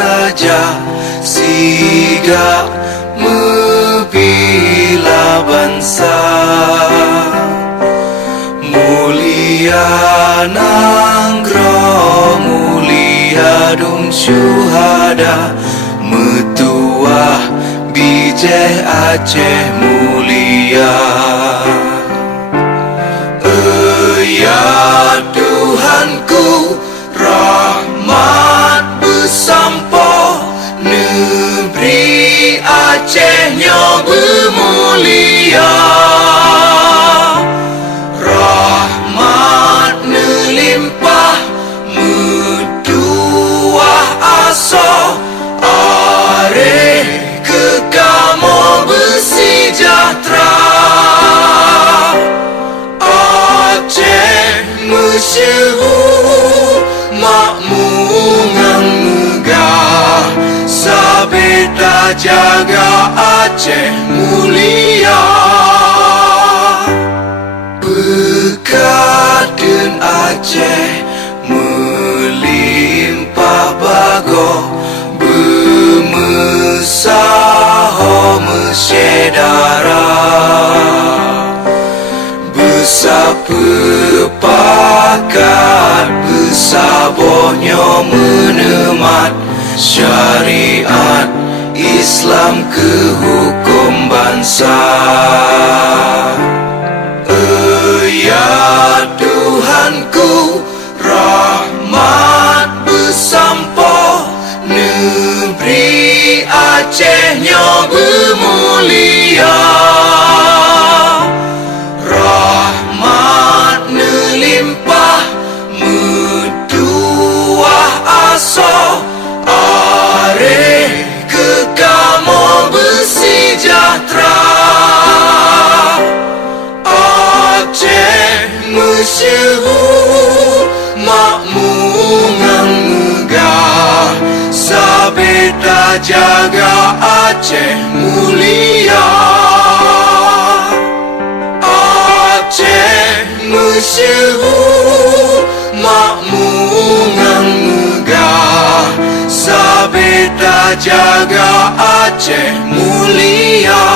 raja siga membela bangsa. Mulia nanggro mulia dum syuhada, metuah bijeh Aceh mulia. Ya Tuhanku, rahmat bersampo, negeri Aceh nyo bermulia. Rahmat nelimpah, metuah aso, are kekamo bersejahtera. Masyhur makmungan megah, sabeda jaga Aceh mulia. Bekaden Aceh melimpah bago, bermesaho mesyedara. Besapepakat besabohnya menemat syariat Islam ke hukum bangsa. Ya Tuhanku, rahmat bersampo, negeri Aceh nyo bermulia. Rahmat nelimpah, metuah aso, are kekamo bersejahtera. Aceh masyhur makmungan megah, sabeda jaga Aceh mulia. Aceh masyhur makmungan megah, sabeda jaga Aceh mulia.